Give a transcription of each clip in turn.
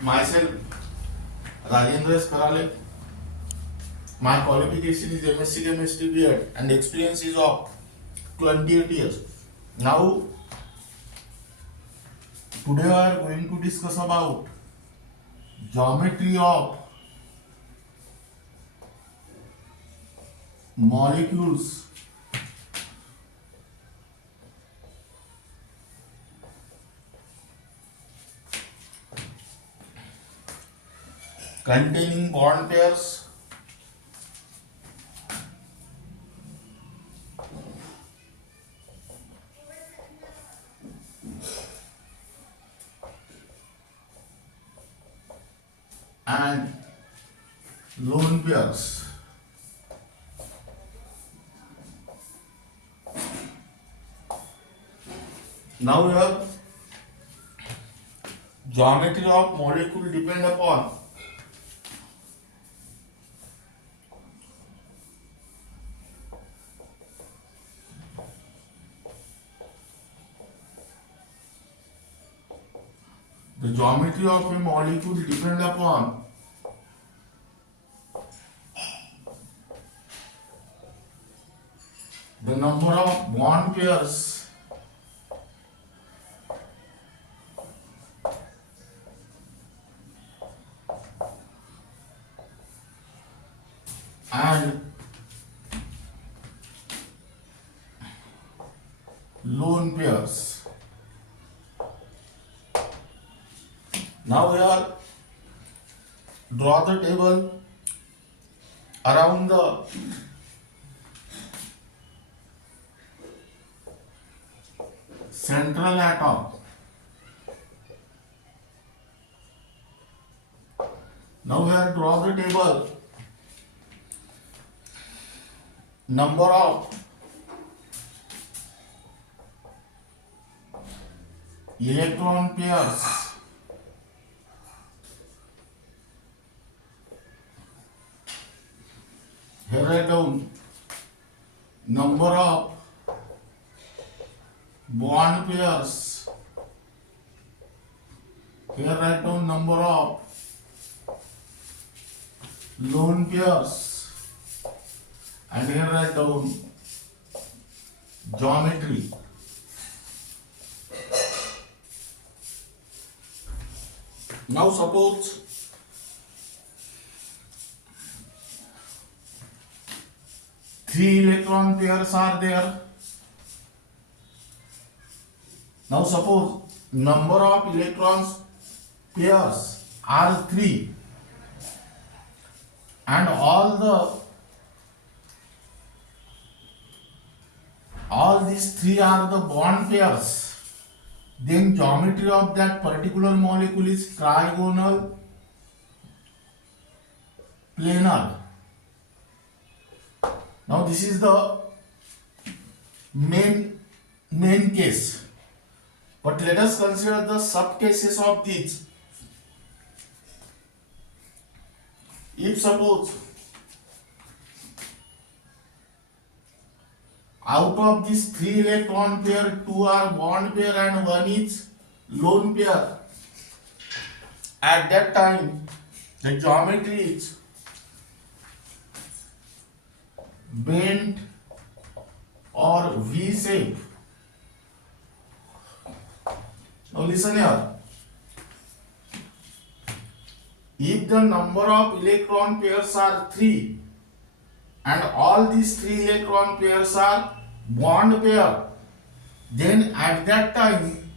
Myself, Rajendra S. Karale. My qualification is MSc Chemistry B.Ed and experience is of 28 years. Now, today we are going to discuss about geometry of molecules containing bond pairs and lone pairs. Now here geometry of molecule depend upon the geometry of a molecule depend upon the number of bond pairs and lone pairs. Now here draw the table around the central atom. Now here draw the table number of electron pairs here write down number of bond pairs, here write down number of lone pairs, and here write down geometry. Now suppose three electron pairs are there. Now suppose number of electrons pairs are 3 and all these 3 are the bond pairs, then geometry of that particular molecule is trigonal planar. Now this is the main case, but let us consider the sub cases of these. If suppose out of these 3 electron pair, 2 are bond pair and 1 is lone pair, at that time the geometry is bent or V shape. Now listen here. If the number of electron pairs are 3 and all these 3 electron pairs are bond pair, then at that time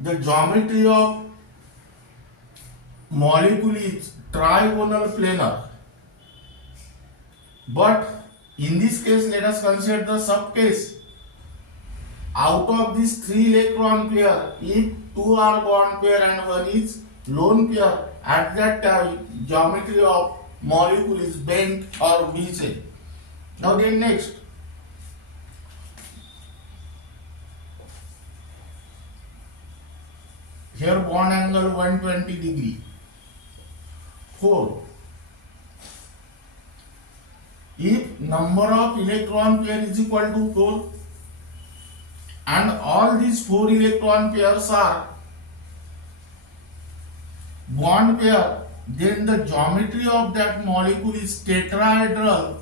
the geometry of molecule is trigonal planar. But in this case, let us consider the sub case. Out of these 3 electron pair, if 2 are bond pair and 1 is lone pair, at that time geometry of molecule is bent or V shape. Now then next, here bond angle 120 degree. 4. If number of electron pair is equal to 4 and all these 4 electron pairs are bond pair, then the geometry of that molecule is tetrahedral,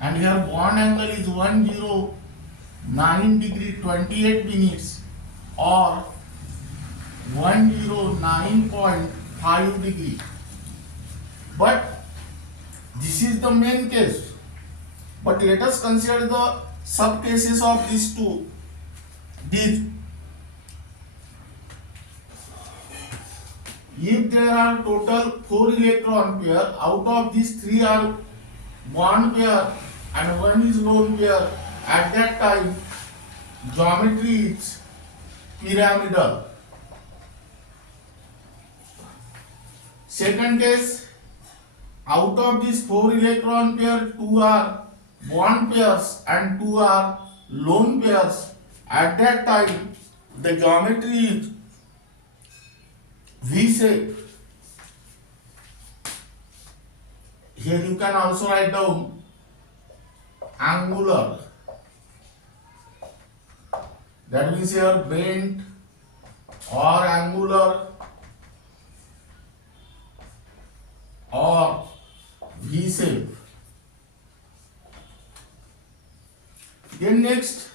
and here bond angle is 109 degree 28 minutes or 109.5 degree. But this is the main case. But let us consider the sub cases of these two. If there are total 4 electron pair, out of these 3 are bond pair and 1 is lone pair, at that time geometry is pyramidal. Second case, out of these 4 electron pair, 2 are bond pairs and 2 are lone pairs. At that time, the geometry is V shape. Here you can also write down angular. That means here bent or angular or V shape. Then next,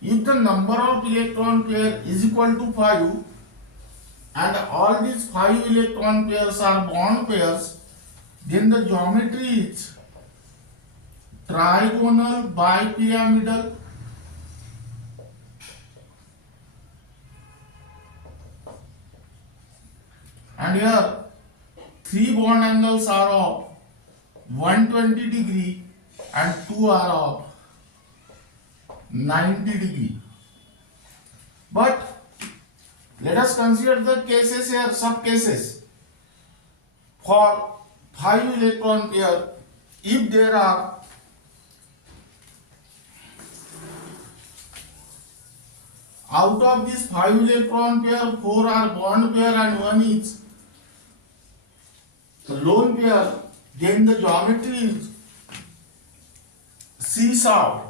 if the number of electron pair is equal to 5 and all these 5 electron pairs are bond pairs, then the geometry is trigonal bipyramidal. And here 3 bond angles are of 120 degree and 2 are of 90 degree. But let us consider the cases here, sub cases. For 5 electron pair, if there are out of this 5 electron pair, 4 are bond pair and 1 is lone pair, then the geometry is seesaw.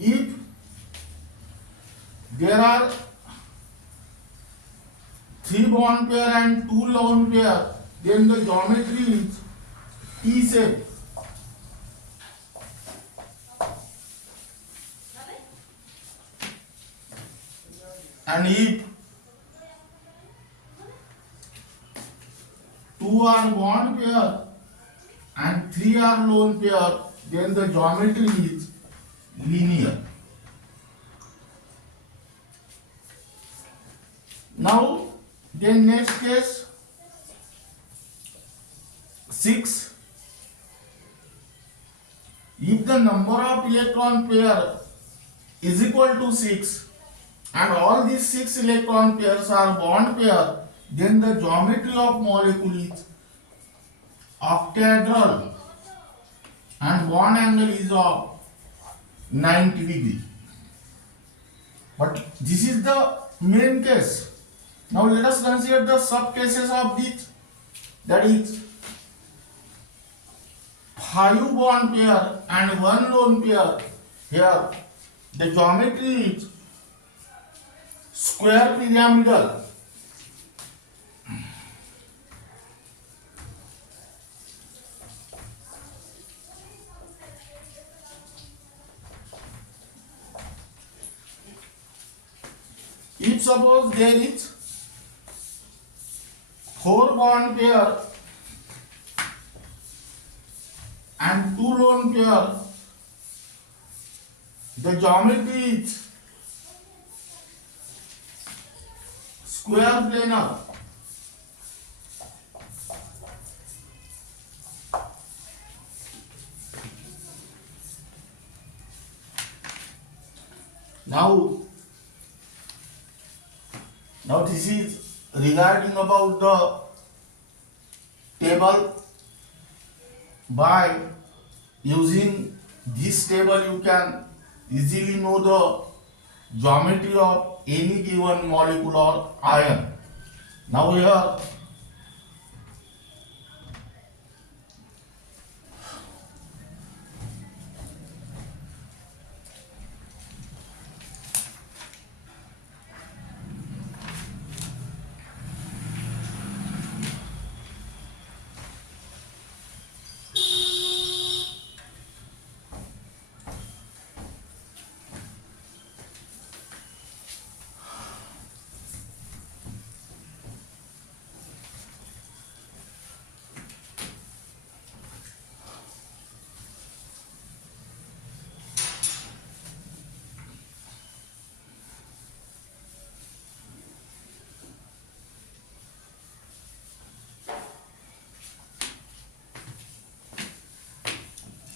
If there are 3 bond pair and 2 lone pair, then the geometry is T shape. And if 2 are bond pair and 3 are lone pair, then the geometry is linear. Now, then next case 6. If the number of electron pair is equal to 6 and all these 6 electron pairs are bond pair, then the geometry of molecule is octahedral and bond angle is of 90 degree. But this is the main case. Now let us consider the sub cases of this. That is 5 bond pair and 1 lone pair. Here the geometry is square pyramidal. If suppose there is 4 bond pair and 2 lone pair, the geometry is square planar. Now this is regarding about the table. By using this table you can easily know the geometry of any given molecule or ion. Now here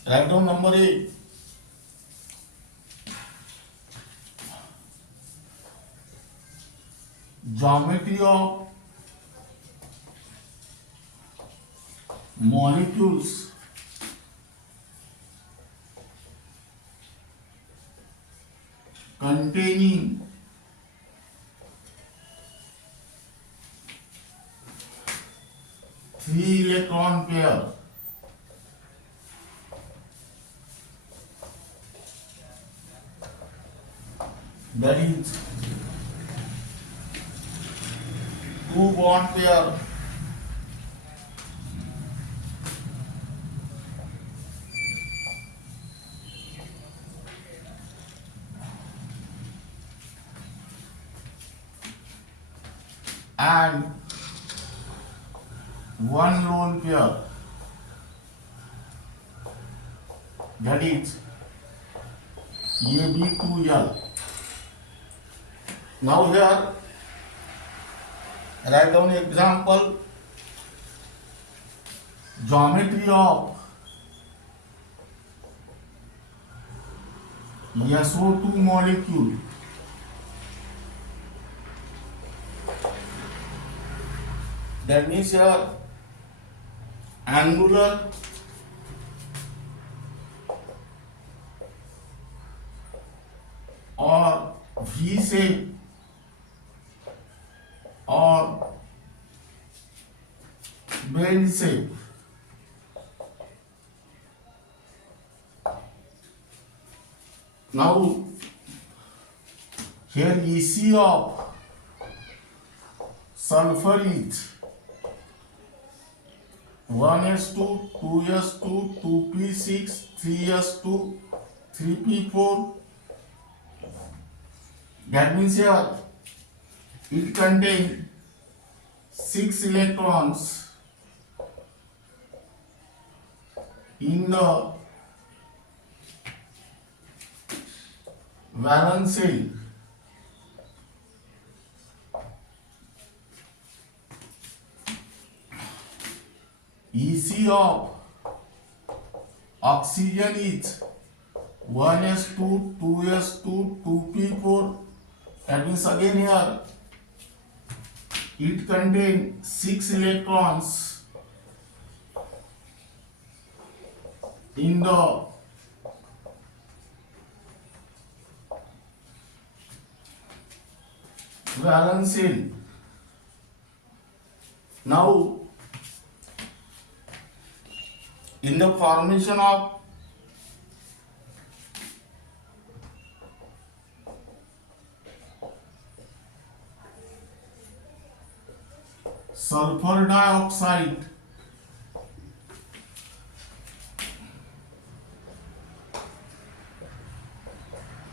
write down number 8. Geometry of molecules containing three electron pair, that is two bond pair and one lone pair, that is AB2L. Now here write down example. Geometry of SO2 molecule that means here angular or V shape or bend shape. Now here EC of sulfur is 1s2, 2s2, 2p6, 3s2, 3p4. That means here it contains 6 electrons in the valence shell. EC of oxygen is 1s2, 2s2, 2p4. That means again here it contains 6 electrons in the valence shell. Now in the formation of sulfur dioxide,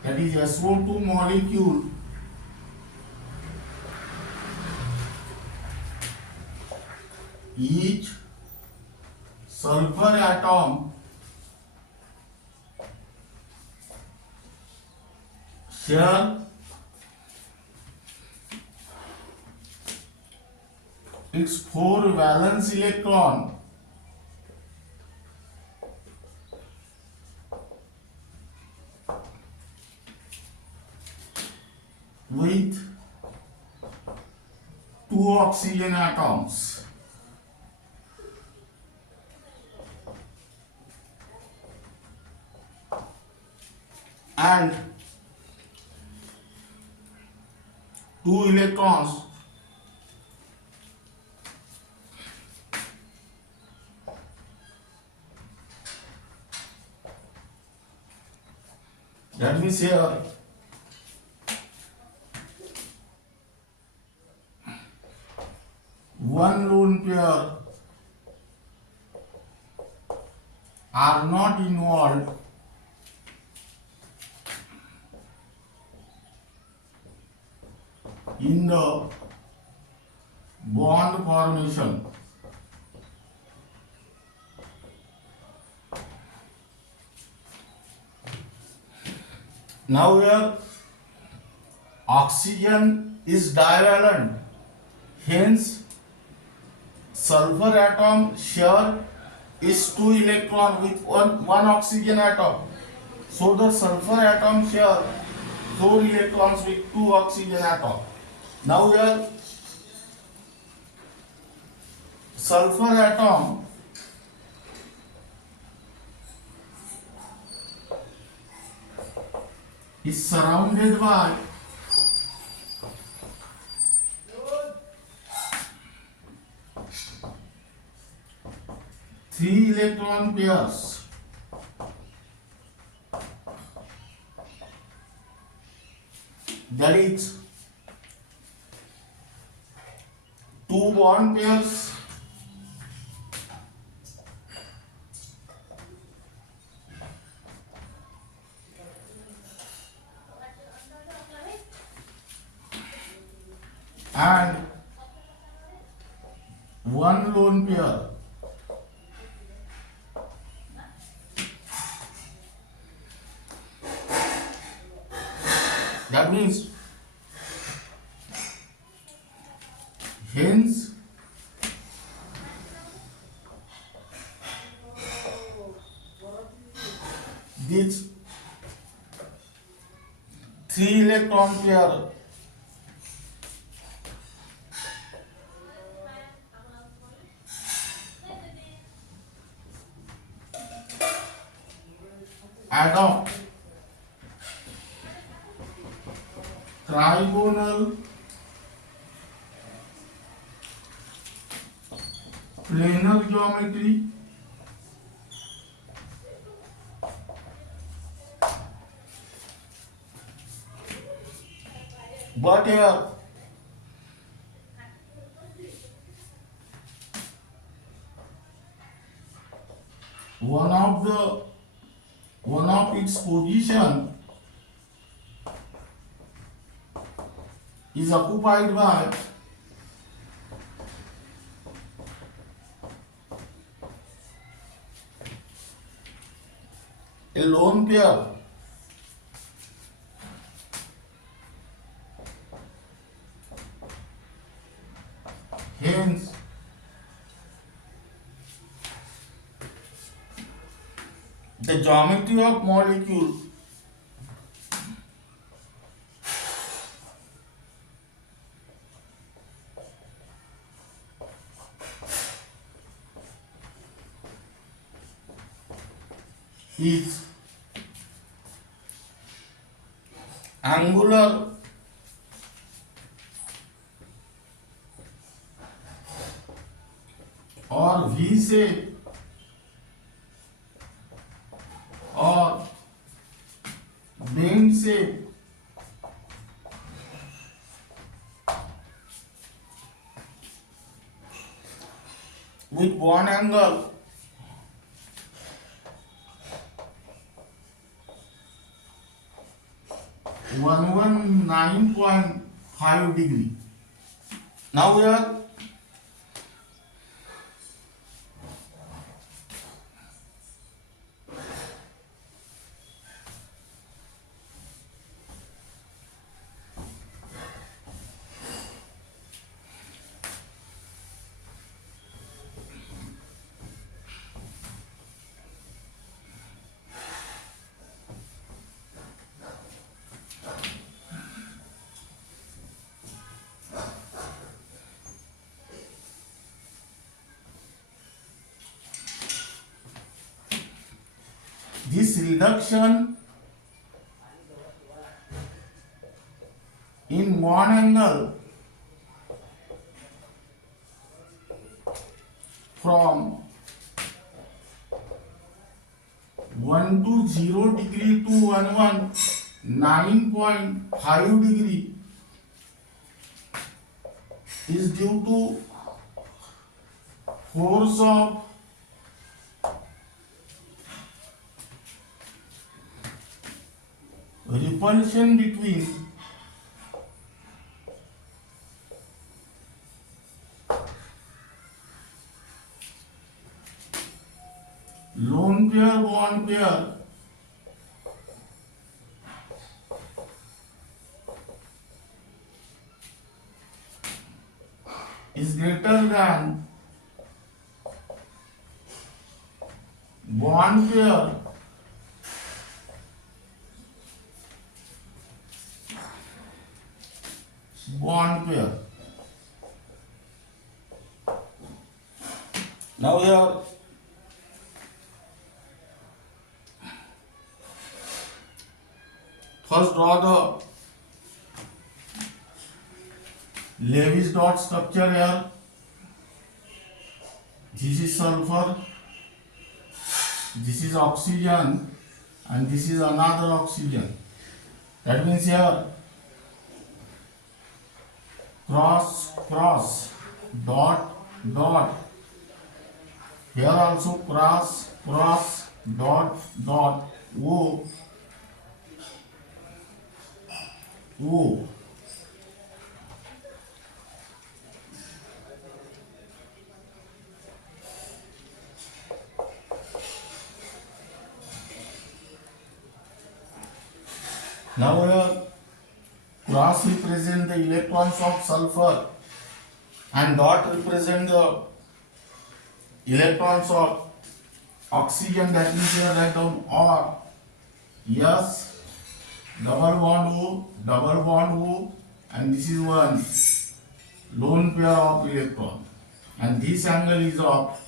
that is SO2 molecule, each sulfur atom share its 4 valence electron with 2 oxygen atoms. And two electrons that means here one lone pair are not involved in the bond formation. Now here oxygen is divalent, hence sulfur atom share is 2 electron with one oxygen atom. So the sulfur atom share 4 electrons with 2 oxygen atom. Now here sulfur atom is surrounded by three electron pairs. That is two bond pairs and one lone pair. That means hence this three electron pair adopt trigonal planar geometry but here one of its position is occupied by a lone pair. Hence, the geometry of molecule is angular or V shape or bend shape with bond angle 119.5 degree. Now we are this reduction in one angle from 1 to 0 degree to 9.5 degree is due to force of repulsion between lone pair bond pair is greater than bond pair bond pair. Now here first draw the Lewis dot structure here. This is sulfur, this is oxygen, and this is another oxygen. That means here cross cross dot dot, here also cross cross dot dot, O O. Now here cross represent the electrons of sulfur and dot represent the electrons of oxygen. That means here write down or yes, double bond O, and this is one lone pair of electron, and this angle is of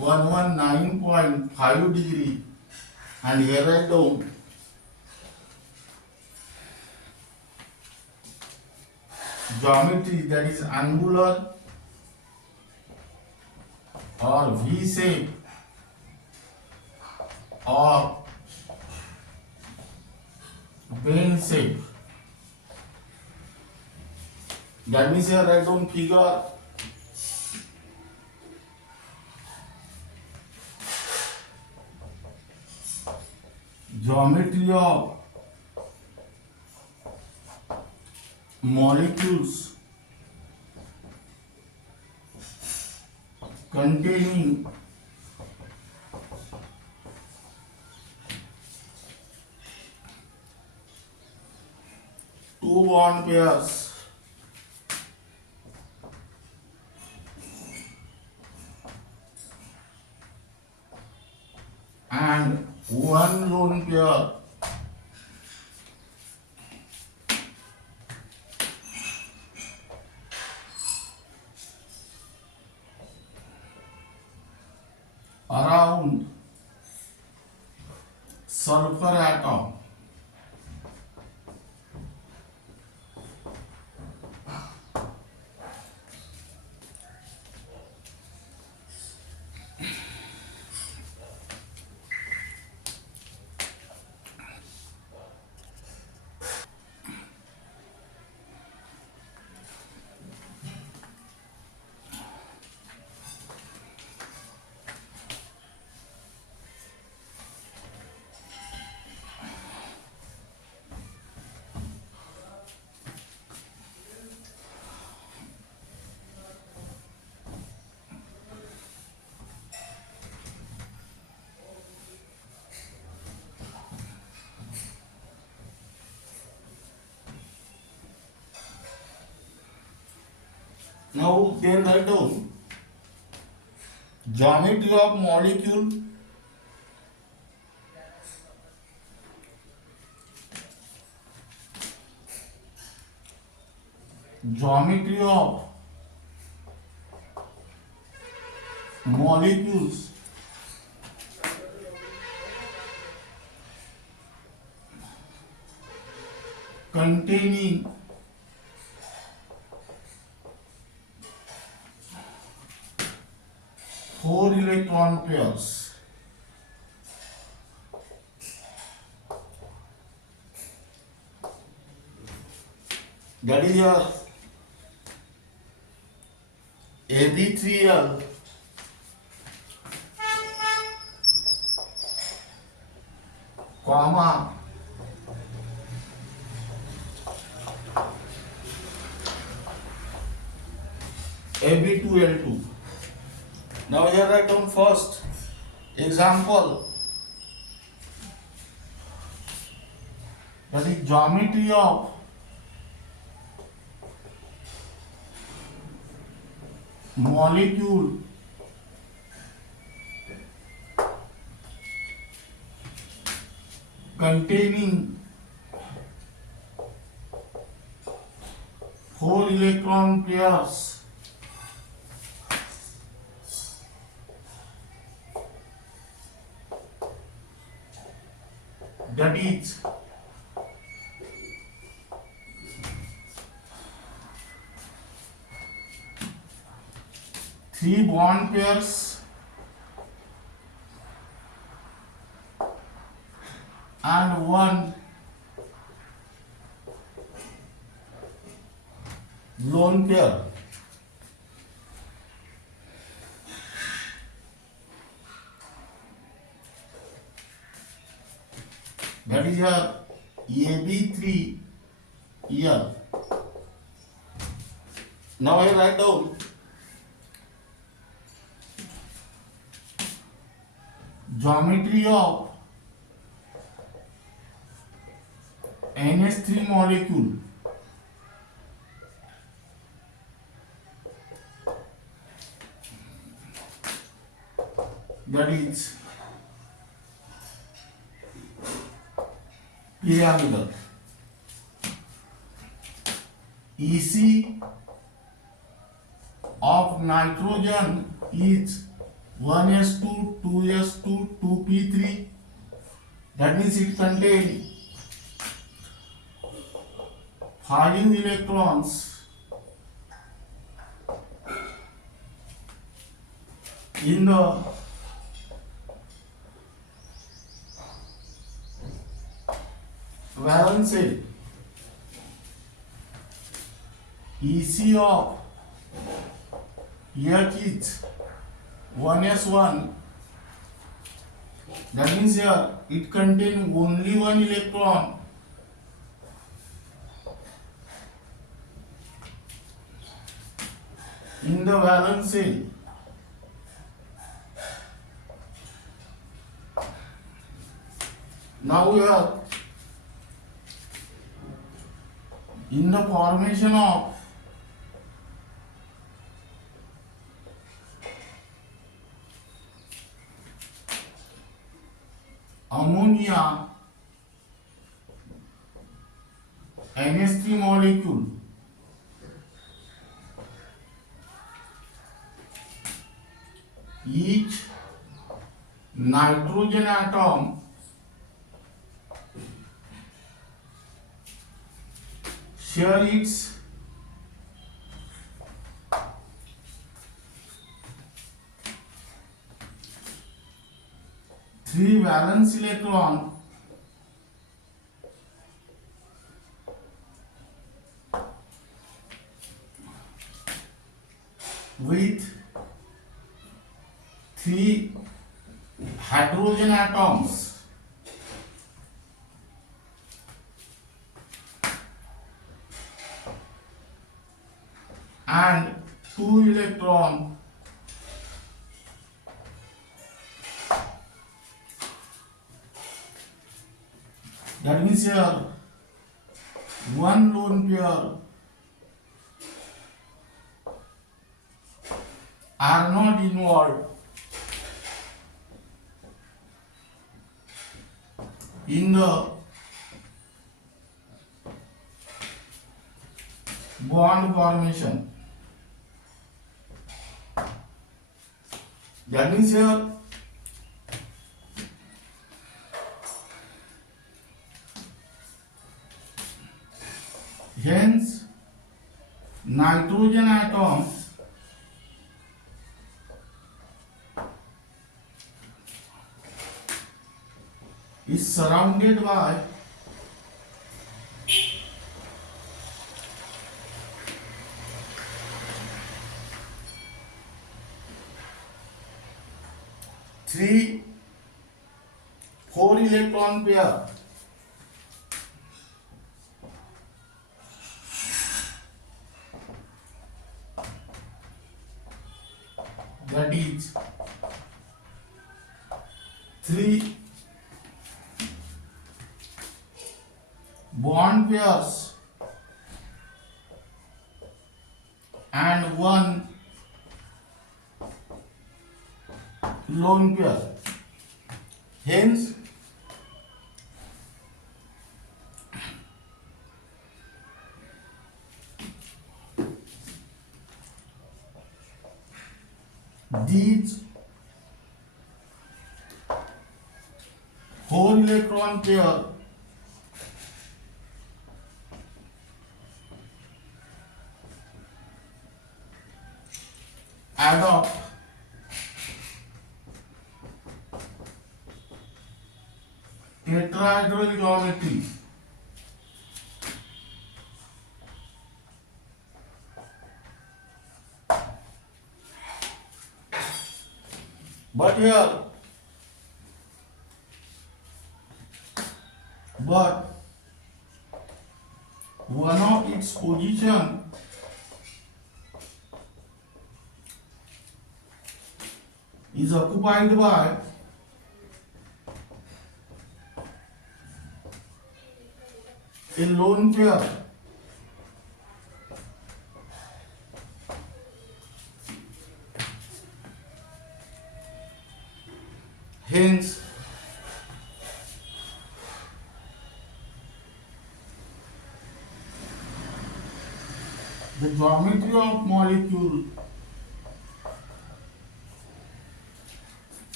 119.5 degree, and here write down geometry, that is angular or V shape or bend shape. That means here write down figure. Geometry of molecules containing two bond pairs and one lone pair around sulfur atom. Now then write down geometry of molecule molecules containing electron pairs. That is your AB3L comma AB2L2. Now here write down first example, that is geometry of molecule containing 4 electron pairs that is 3 bond pairs and 1 lone pair. That is your AB3L. Now I write down geometry of NH3 molecule that is pyramidal. EC of nitrogen is 1s2, 2s2, 2p3. That means it contains 5 electrons in the valence shell. EC of here is 1s1. That means here it contains only 1 electron in the valence shell. Now we are in the formation of ammonia NH3 molecule. Each nitrogen atom share its three valence electron with 3 hydrogen atoms and 2 electron that means here 1 lone pair are not involved in the bond formation. That means here hence nitrogen atom is surrounded by three 4 electron pair, that is 3 bond pairs and 1 lone pair. Hence, these 4 electron pair adopt tetrahedral geometry. But one of its position is occupied by a lone pair. Hence, the geometry of molecule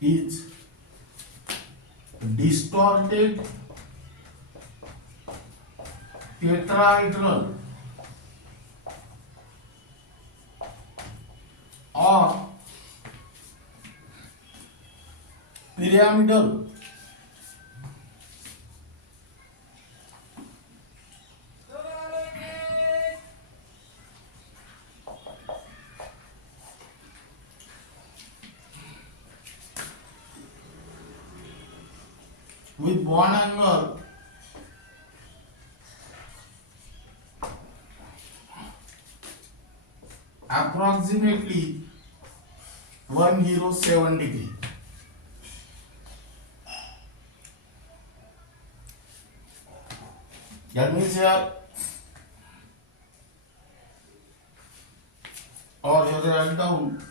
is distorted tetrahedral or pyramidal. With bond angle approximately 107 degree. That means here, or here write down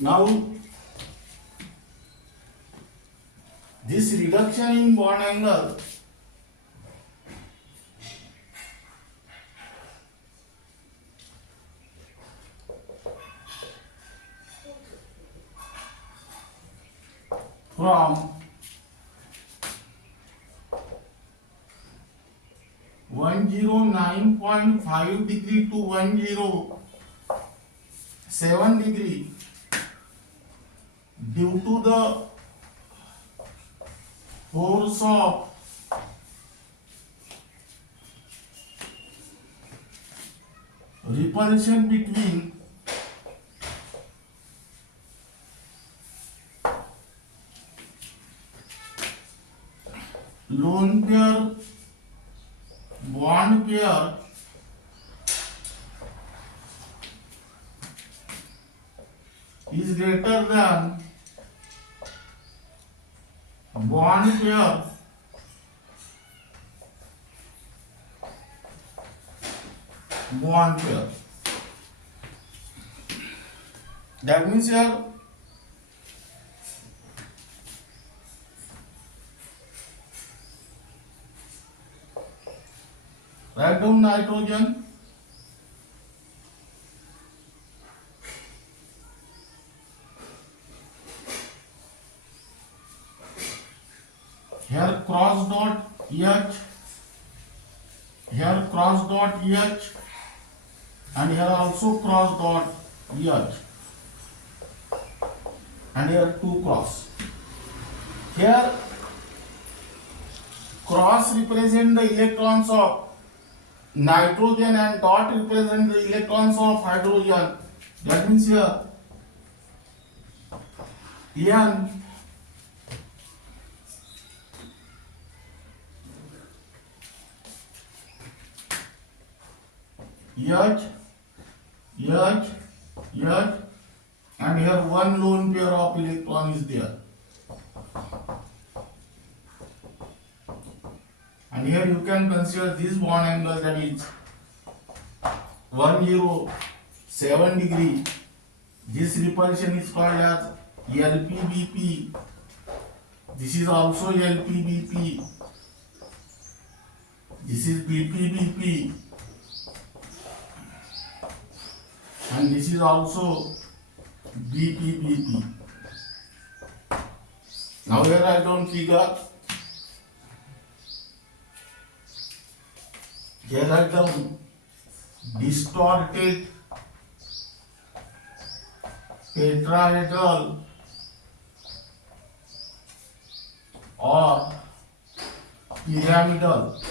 now this reduction in bond angle from 109.5 degree to 107 degree due to the force of repulsion between lone pair bond pair is greater than bond pair bond pair. That means here write down nitrogen, here cross dot H, here cross dot H, and here also cross dot H, and here two cross. Here cross represent the electrons of nitrogen and dot represent the electrons of hydrogen. That means here N H, H, H, and here one lone pair of electron is there. And here you can consider this bond angle, that is 107 degree. This repulsion is called as LPBP. This is also LPBP. This is BPBP. And this is also BPBP. Now here I don't figure. Here are the distorted tetrahedral or pyramidal,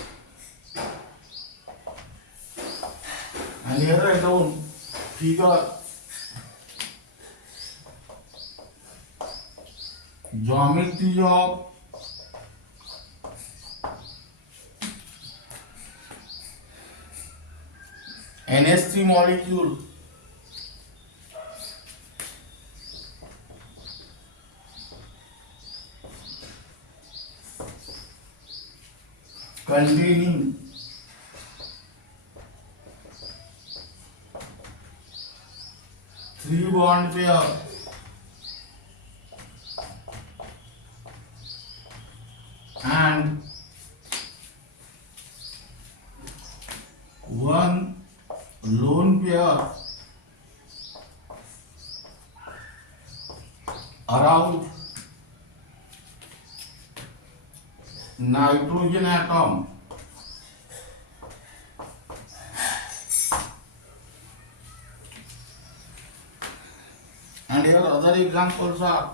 and here I don't figure geometry of NH3 molecule containing three bond pair and one lone pair around nitrogen atom. And here other examples are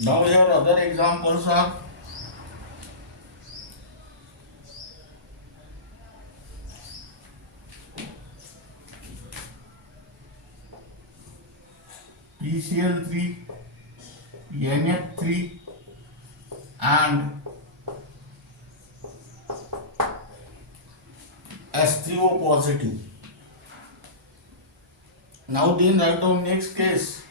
now here other examples are PCl3, NF3 and H3O positive. Now then write down next case.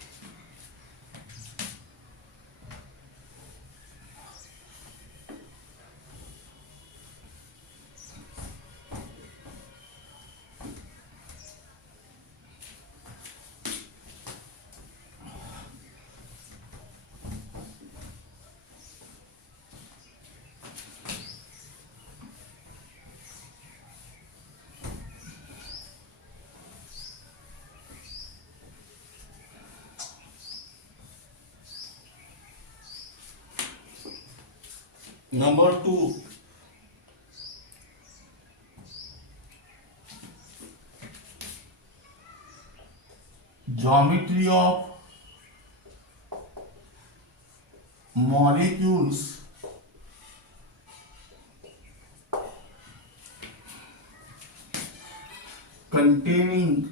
Number 2, geometry of molecules containing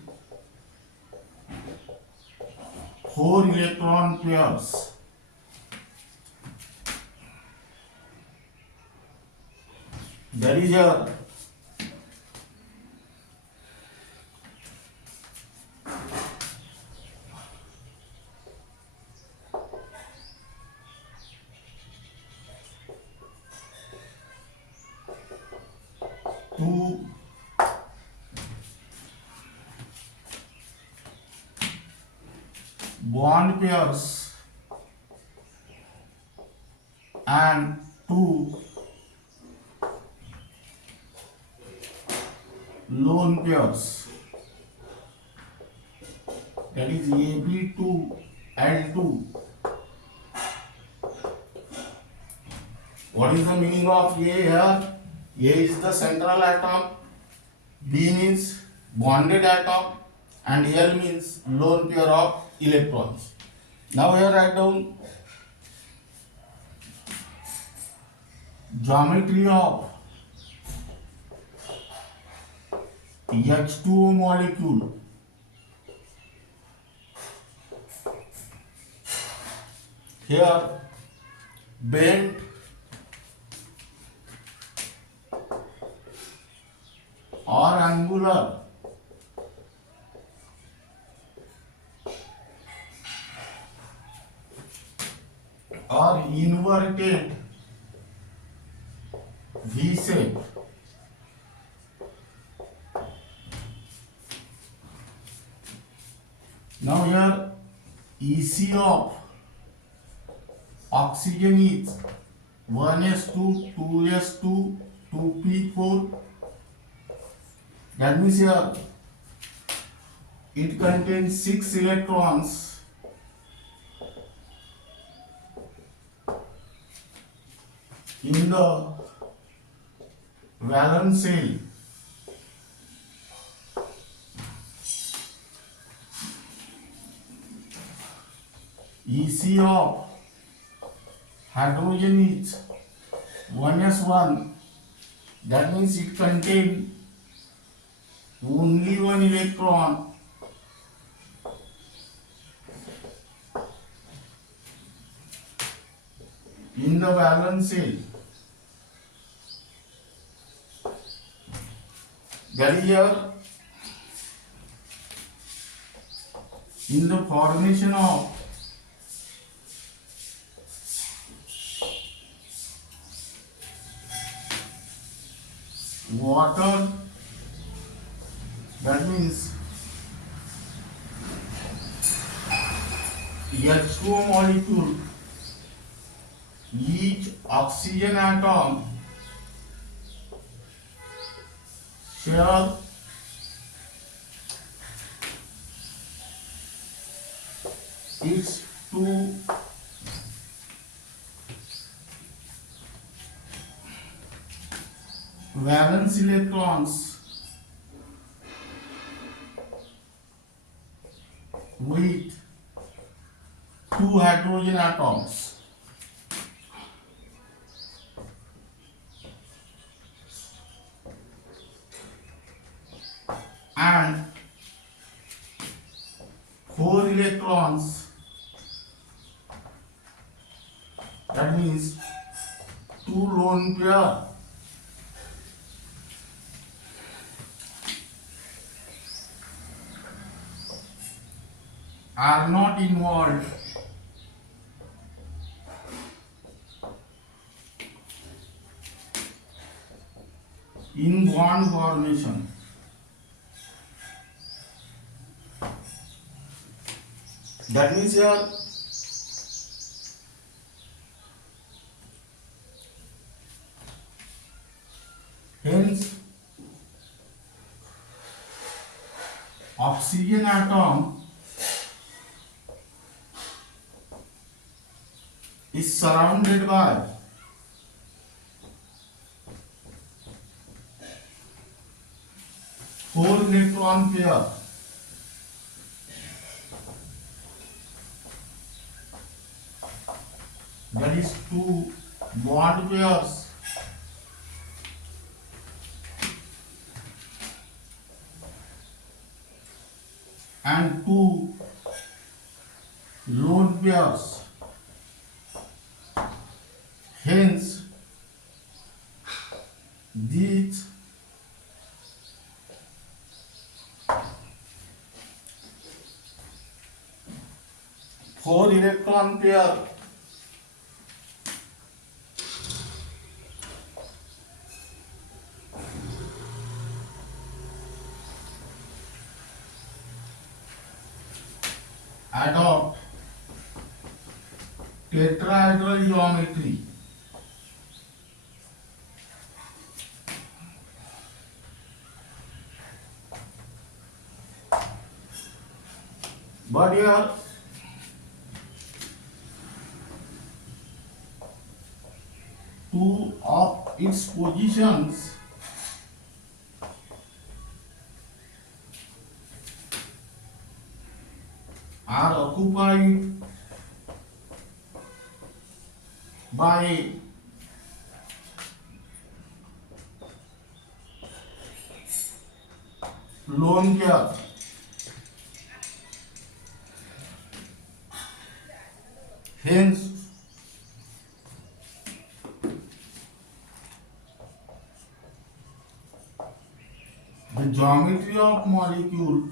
4 electron pairs. That is your two bond pairs and 2 lone pairs. That is AB2L2. What is the meaning of A here? A is the central atom, B means bonded atom, and L means lone pair of electrons. Now here write down geometry of H2O molecule. Here bent or angular or inverted V shape. Now here EC of oxygen is 1s2, 2s2, 2p4. That means here it contains 6 electrons in the valence shell. EC of hydrogen is 1s1. That means it contains only 1 electron in the valence shell. That is here in the formation of water, that means H2O molecule, each oxygen atom share its 2 valence electrons with 2 hydrogen atoms. And 4 electrons, that means 2 lone pair are not involved in bond formation. That means here hence oxygen atom is surrounded by four electron pair. That is 2 bond pairs and two lone pairs. Hence, these four electron pair adopt tetrahedral geometry. But here two of its positions are occupied by a lone pair. Hence, the geometry of molecule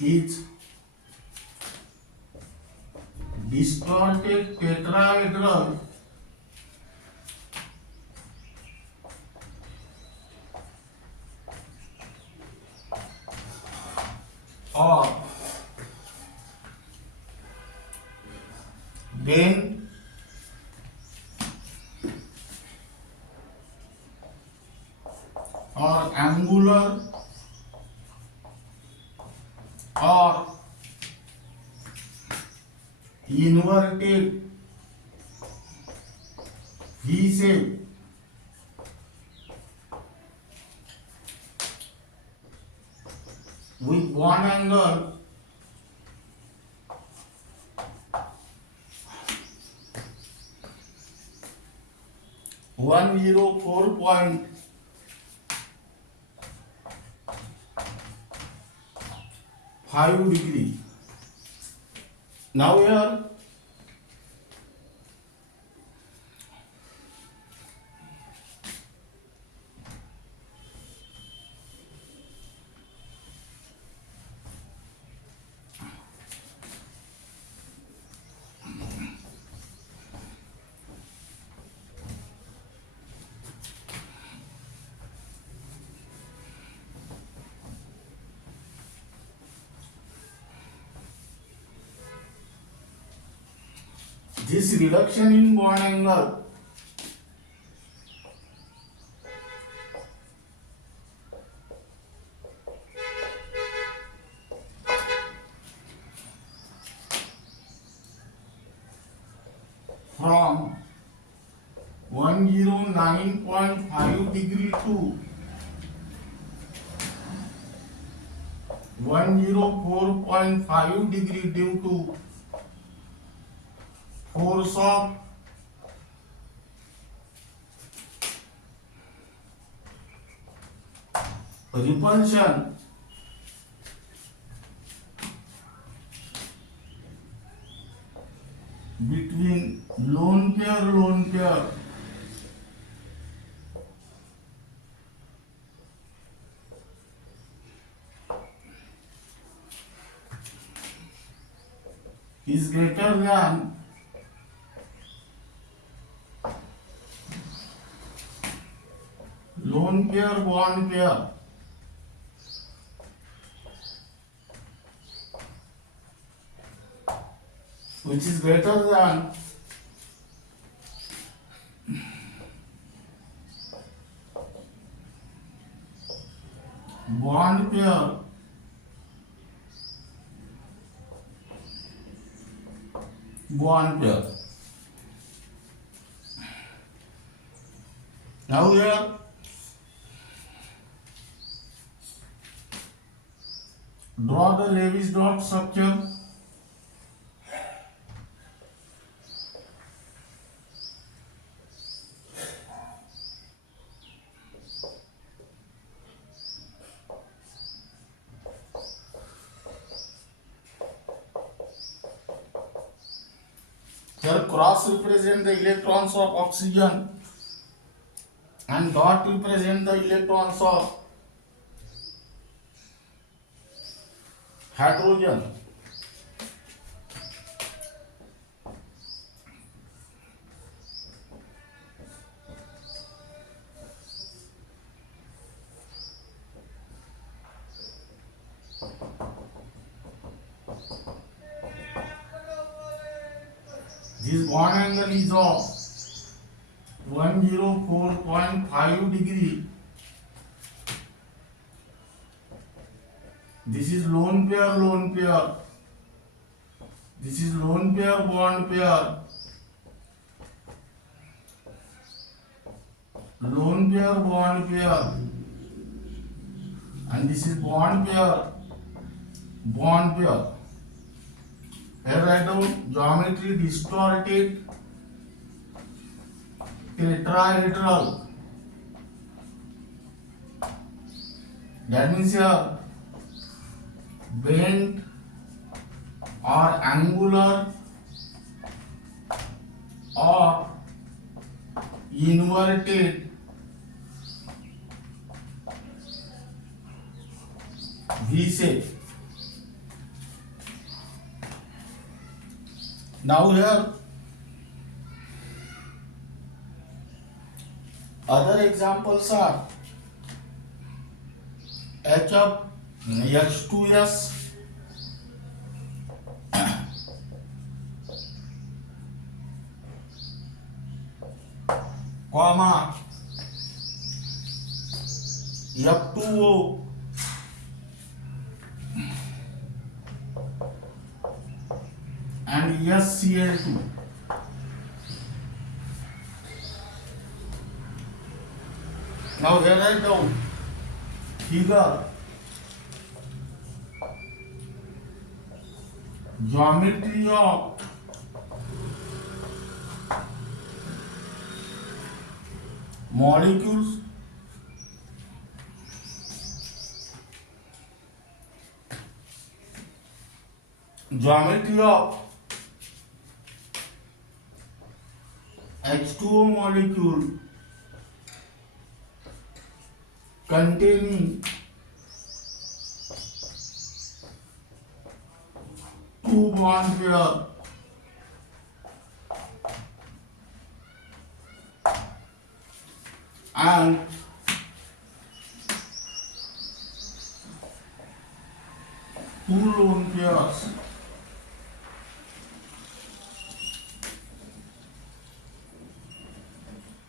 is distorted tetrahedral or then or angular or inverted V shape with bond angle one zero 4.5 degree. Now here this reduction in bond angle from 109.5 degree to 104.5 degree due to force of repulsion between lone pair is greater than lone pair bond pair which is greater than bond pair Now here draw the Lewis dot structure. Here cross represent the electrons of oxygen and dot represent the electrons of hydrogen. This bond angle is of 104.5 degree. This is lone pair. This is lone pair, bond pair. Lone pair, bond pair. And this is bond pair, bond pair. Here write down geometry distorted tetrahedral. That means here bent or angular or inverted V shape. Now here other examples are H2S comma F2O and SCl2. Now here write down figure geometry of molecules H2O molecule containing two bond pair and two lone pairs.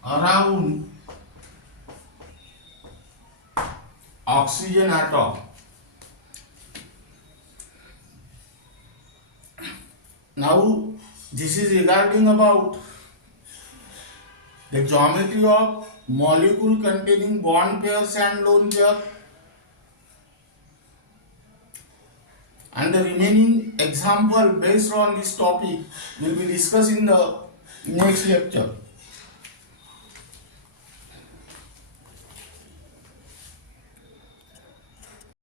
Around oxygen atom. Now this is regarding about the geometry of molecule containing bond pairs and lone pair, and the remaining example based on this topic will be discussed in the next lecture.